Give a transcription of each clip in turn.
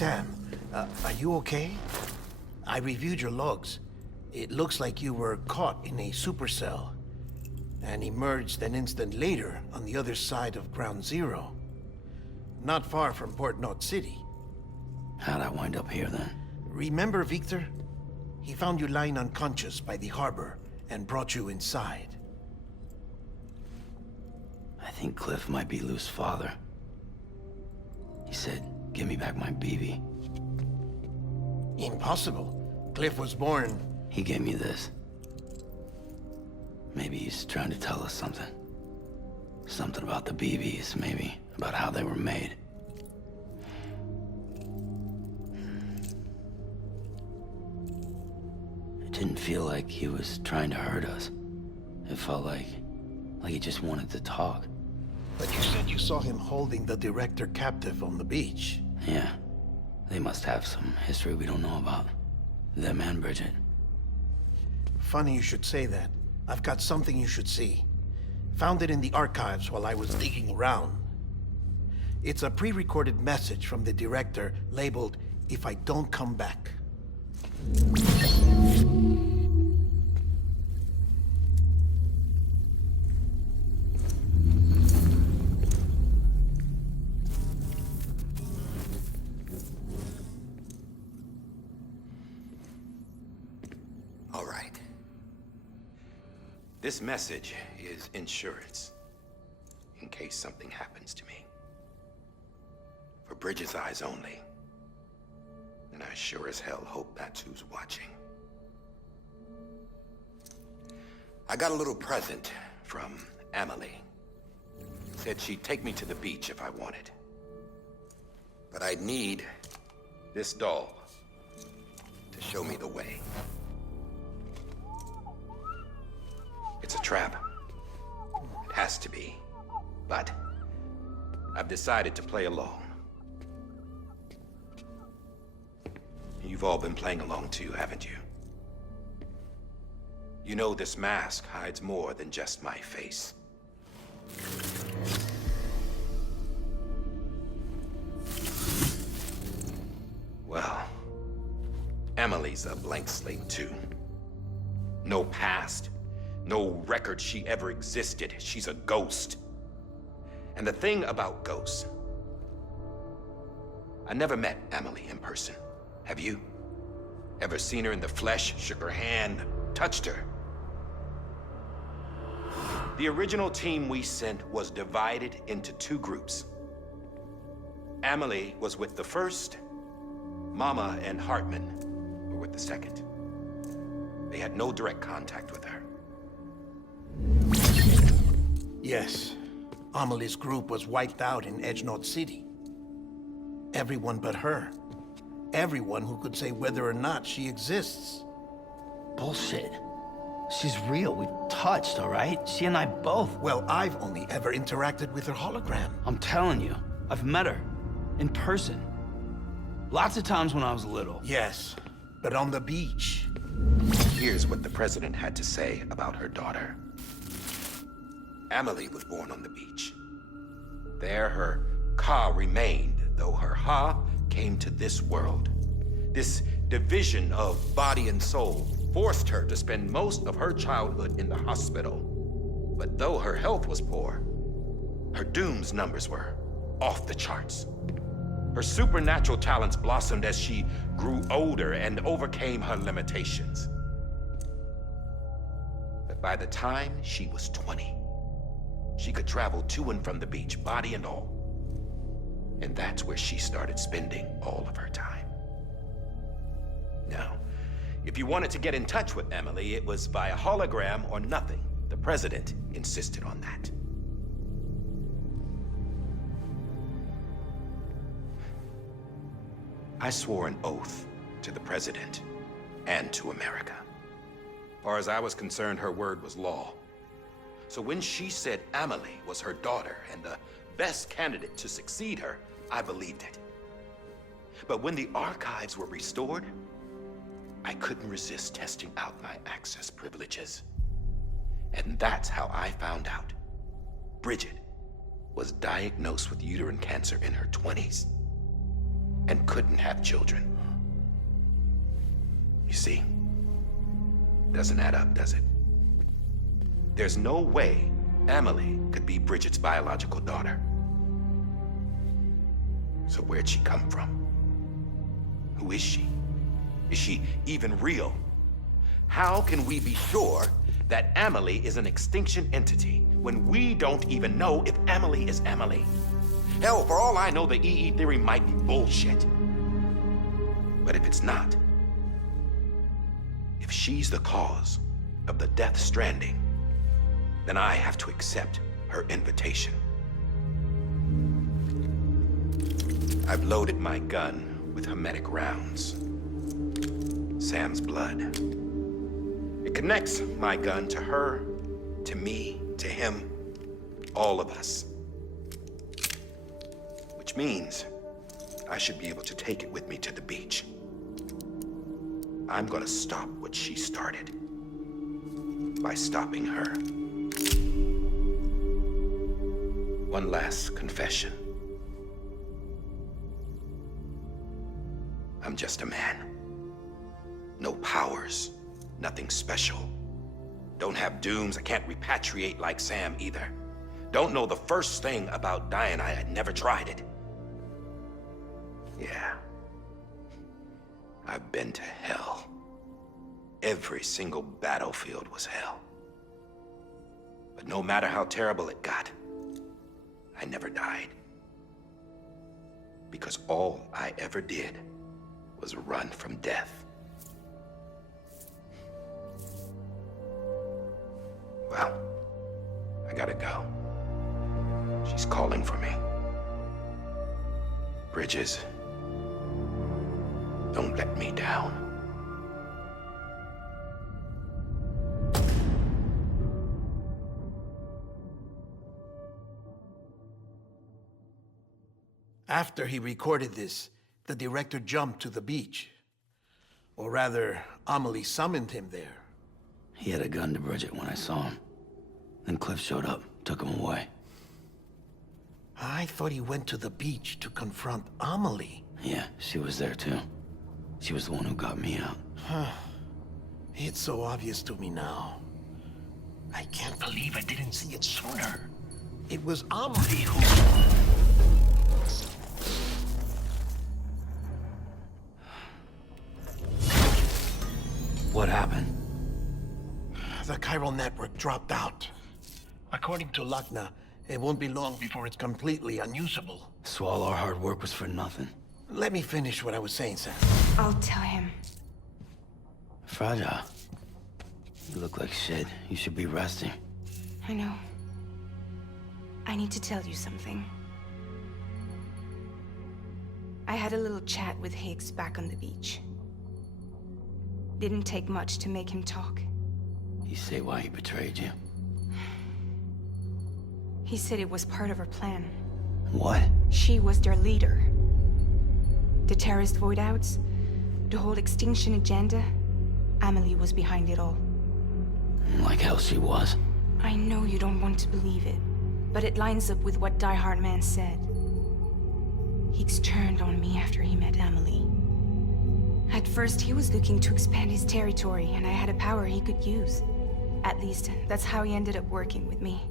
Sam, are you okay? I reviewed your logs. It looks like you were caught in a supercell and emerged an instant later on the other side of Ground Zero. Not far from Port Knot City. How'd I wind up here then? Remember Victor? He found you lying unconscious by the harbor and brought you inside. I think Cliff might be Lou's father. He said, give me back my BB. Impossible. Cliff was born... He gave me this. Maybe he's trying to tell us something. Something about the BBs, maybe. About how they were made. It didn't feel like he was trying to hurt us. It felt like he just wanted to talk. But you said you saw him holding the director captive on the beach. Yeah. They must have some history we don't know about. Them and Bridget. Funny you should say that. I've got something you should see. Found it in the archives while I was digging around. It's a pre-recorded message from the director labeled, "If I don't come back." All right. This message is insurance, in case something happens to me. For Bridget's eyes only. And I sure as hell hope that's who's watching. I got a little present from Emily. Said she'd take me to the beach if I wanted. But I'd need this doll to show me the way. It's a trap. It has to be. But I've decided to play along. You've all been playing along too, haven't you? You know this mask hides more than just my face. Well, Emily's a blank slate too. No past. No record she ever existed. She's a ghost. And the thing about ghosts, I never met Emily in person. Have you? Ever seen her in the flesh, shook her hand, touched her? The original team we sent was divided into two groups. Emily was with the first. Mama and Hartman were with the second. They had no direct contact with her. Yes. Amelie's group was wiped out in Edge Knot City. Everyone but her. Everyone who could say whether or not she exists. Bullshit. She's real. We've touched, all right? She and I both. Well, I've only ever interacted with her hologram. I'm telling you, I've met her. In person. Lots of times when I was little. Yes, but on the beach. Here's what the president had to say about her daughter. Emily was born on the beach. There her Ka remained, though her Ha came to this world. This division of body and soul forced her to spend most of her childhood in the hospital. But though her health was poor, her Doom's numbers were off the charts. Her supernatural talents blossomed as she grew older and overcame her limitations. But by the time she was 20, she could travel to and from the beach, body and all. And that's where she started spending all of her time. Now, if you wanted to get in touch with Emily, it was via hologram or nothing. The president insisted on that. I swore an oath to the President and to America. As far as I was concerned, her word was law. So when she said Amelie was her daughter and the best candidate to succeed her, I believed it. But when the archives were restored, I couldn't resist testing out my access privileges. And that's how I found out Bridget was diagnosed with uterine cancer in her 20s and couldn't have children. You see, doesn't add up, does it? There's no way Amelie could be Bridget's biological daughter. So where'd she come from? Who is she? Is she even real? How can we be sure that Amelie is an extinction entity when we don't even know if Amelie is Amelie? Hell, for all I know, the EE theory might be bullshit. But if it's not, if she's the cause of the Death Stranding, then I have to accept her invitation. I've loaded my gun with hermetic rounds. Sam's blood. It connects my gun to her, to me, to him, all of us. Which means I should be able to take it with me to the beach. I'm gonna stop what she started by stopping her. One last confession. I'm just a man. No powers, nothing special. Don't have dooms, I can't repatriate like Sam either. Don't know the first thing about dying, I had never tried it. Yeah. I've been to hell. Every single battlefield was hell. But no matter how terrible it got, I never died. Because all I ever did was run from death. Well, I gotta go. She's calling for me. Bridges, don't let me down. After he recorded this, the director jumped to the beach. Or rather, Amelie summoned him there. He had a gun to Bridget when I saw him. Then Cliff showed up, took him away. I thought he went to the beach to confront Amelie. Yeah, she was there too. She was the one who got me out. It's so obvious to me now. I can't believe I didn't see it sooner. It was Amelie who... What happened? The chiral network dropped out. According to Lakna, it won't be long before it's completely unusable. So all our hard work was for nothing. Let me finish what I was saying, Sam. I'll tell him. Fragile. You look like shit. You should be resting. I know. I need to tell you something. I had a little chat with Higgs back on the beach. Didn't take much to make him talk. You say why he betrayed you? He said it was part of her plan. What? She was their leader. The terrorist void-outs, the whole extinction agenda, Amelie was behind it all. Like hell she was. I know you don't want to believe it, but it lines up with what Die Hard Man said. Higgs turned on me after he met Amelie. At first, he was looking to expand his territory, and I had a power he could use. At least, that's how he ended up working with me.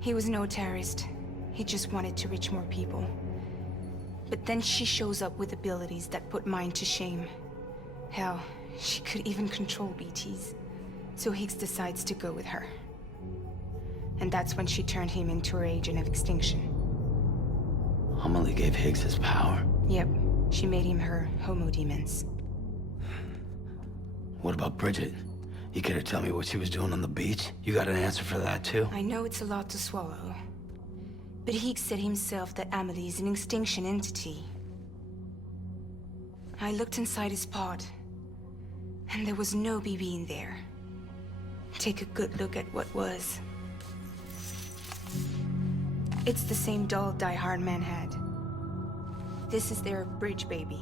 He was no terrorist. He just wanted to reach more people. But then she shows up with abilities that put mine to shame. Hell, she could even control BTs. So Higgs decides to go with her. And that's when she turned him into her agent of extinction. Amelie gave Higgs his power. Yep, she made him her homo demons. What about Bridget? You care to tell me what she was doing on the beach? You got an answer for that too? I know it's a lot to swallow. But Higgs said himself that Amelie is an extinction entity. I looked inside his pod, and there was no BB in there. Take a good look at what was. It's the same doll Die Hard Man had. This is their bridge baby.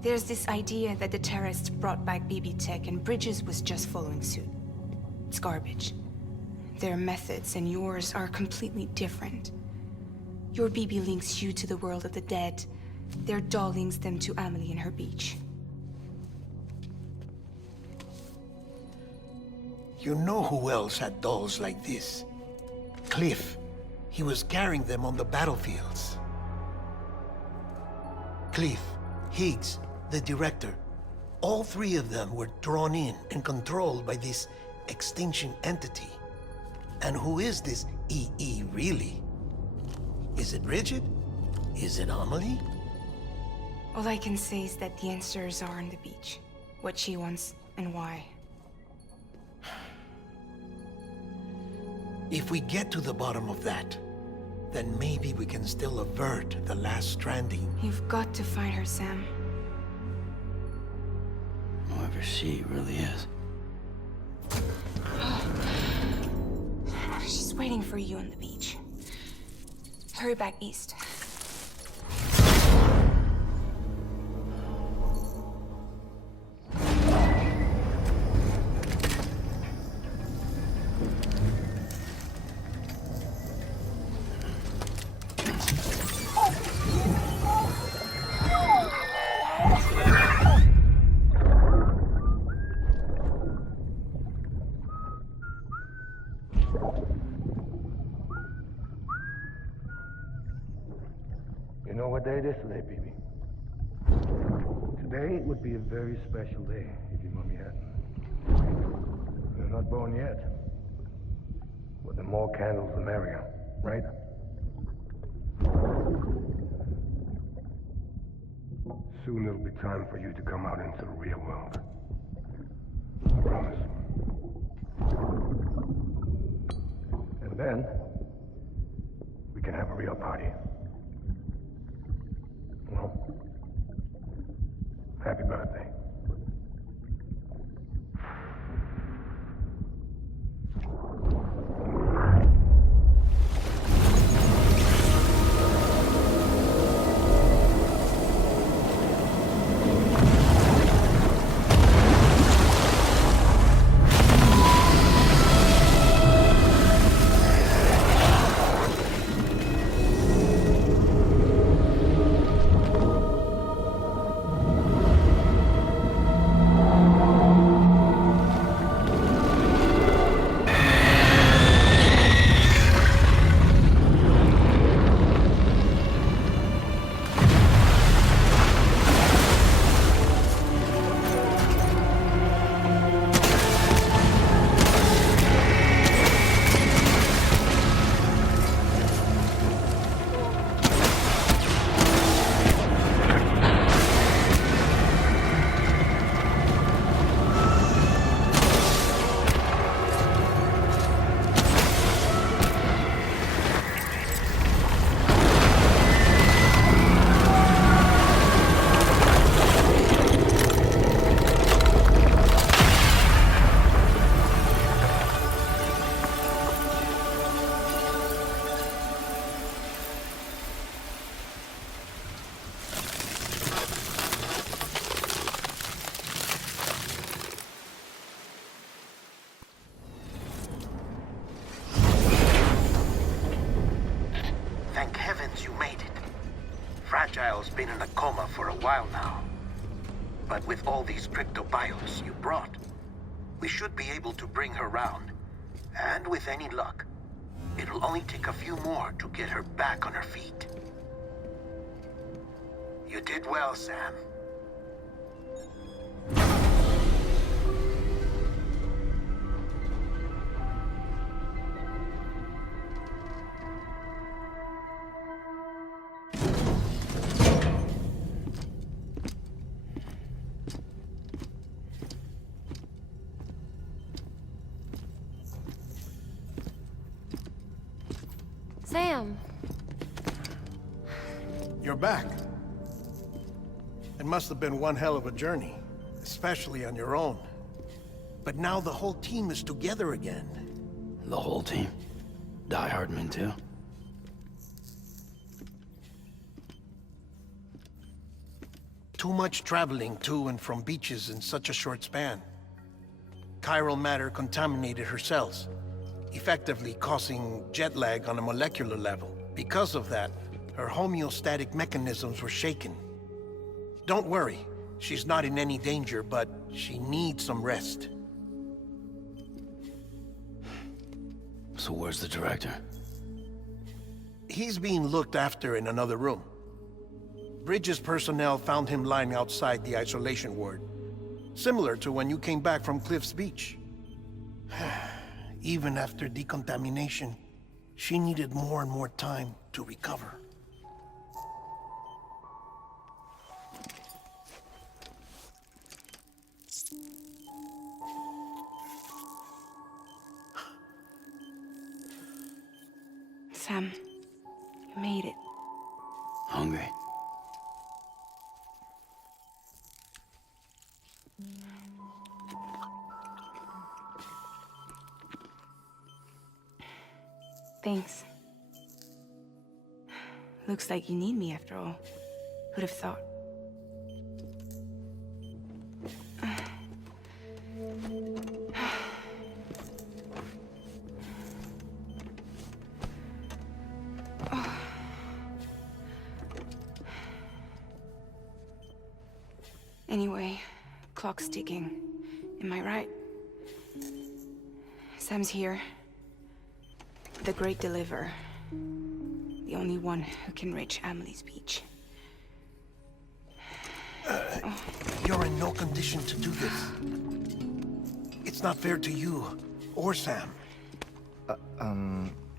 There's this idea that the terrorists brought back BB tech and Bridges was just following suit. It's garbage. Their methods and yours are completely different. Your BB links you to the world of the dead. Their doll links them to Amelie and her beach. You know who else had dolls like this? Cliff. He was carrying them on the battlefields. Cliff, Higgs, the director. All three of them were drawn in and controlled by this extinction entity. And who is this EE really? Is it Bridget? Is it Amelie? All I can say is that the answers are on the beach. What she wants and why. If we get to the bottom of that, then maybe we can still avert the last stranding. You've got to find her, Sam. Whoever she really is. She's waiting for you on the beach. Hurry back east. You know what day it is today, BB? Today would be a very special day if your mommy hadn't. You're not born yet. But the more candles, the merrier, right? Soon it'll be time for you to come out into the real world. I promise. And then, we can have a real party. Well, happy birthday. Thank heavens you made it. Fragile's been in a coma for a while now. But with all these cryptobiotes you brought, we should be able to bring her round. And with any luck, it'll only take a few more to get her back on her feet. You did well, Sam. Sam, You're back. It must have been one hell of a journey, especially on your own. But now the whole team is together again. The whole team? Die Hardman too? Too much traveling to and from beaches in such a short span. Chiral matter contaminated her cells, effectively causing jet lag on a molecular level. Because of that, her homeostatic mechanisms were shaken. Don't worry, she's not in any danger, but she needs some rest. So where's the director? He's being looked after in another room. Bridges personnel found him lying outside the isolation ward. Similar to when you came back from Cliff's Beach. Even after decontamination, she needed more and more time to recover. Sam, you made it. Hungry? Thanks. Looks like you need me after all. Who'd have thought? Anyway, clock's ticking. Am I right? Sam's here. The Great Deliverer. The only one who can reach Amelie's Beach. You're in no condition to do this. It's not fair to you, or Sam.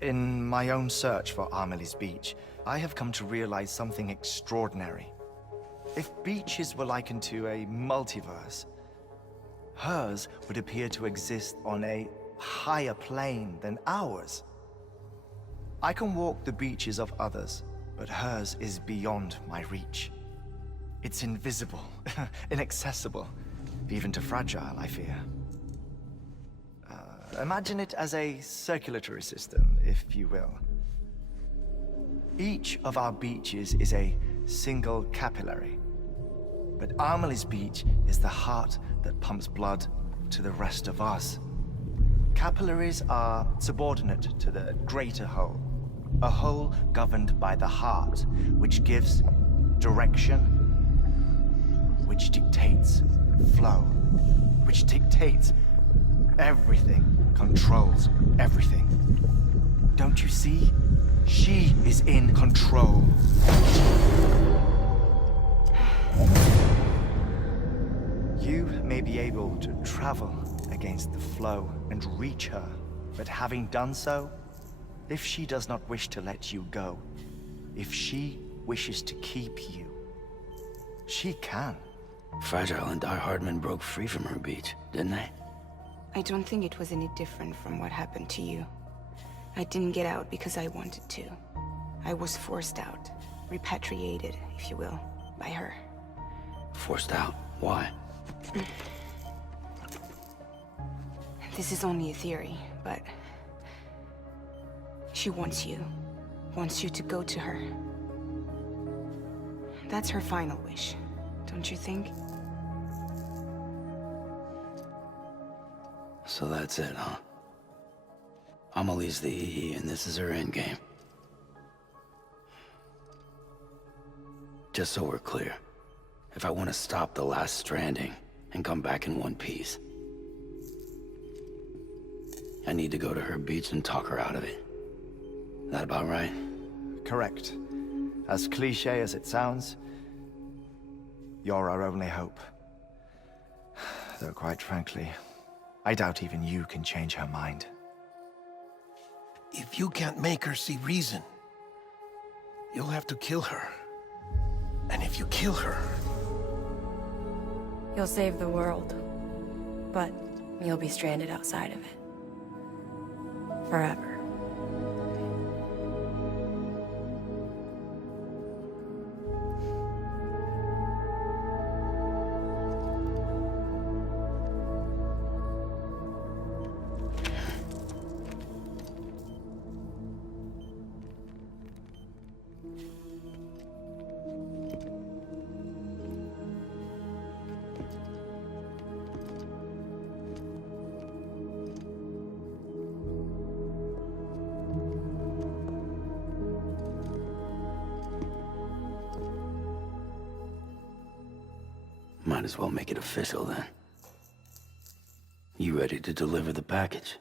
In my own search for Amelie's Beach, I have come to realize something extraordinary. If beaches were likened to a multiverse, hers would appear to exist on a higher plane than ours. I can walk the beaches of others, but hers is beyond my reach. It's invisible, inaccessible, even to fragile, I fear. Imagine it as a circulatory system, if you will. Each of our beaches is a single capillary. But Amelie's Beach is the heart that pumps blood to the rest of us. Capillaries are subordinate to the greater whole. A whole governed by the heart, which gives direction, which dictates flow, which dictates everything, controls everything. Don't you see? She is in control. You may be able to travel against the flow and reach her, but having done so, if she does not wish to let you go, if she wishes to keep you, she can. Fragile and Die Hardman broke free from her beach, didn't they? I don't think it was any different from what happened to you. I didn't get out because I wanted to. I was forced out. Repatriated, if you will, by her. Forced out? Why? This is only a theory, but... she wants you. Wants you to go to her. That's her final wish, don't you think? So that's it, huh? Amelie's the EE, and this is her endgame. Just so we're clear, if I want to stop the last stranding and come back in one piece, I need to go to her beach and talk her out of it. That about right? Correct. As cliche as it sounds, you're our only hope. Though quite frankly, I doubt even you can change her mind. If you can't make her see reason, you'll have to kill her. And if you kill her... You'll save the world, but you'll be stranded outside of it. Forever. Might as well make it official then. You ready to deliver the package?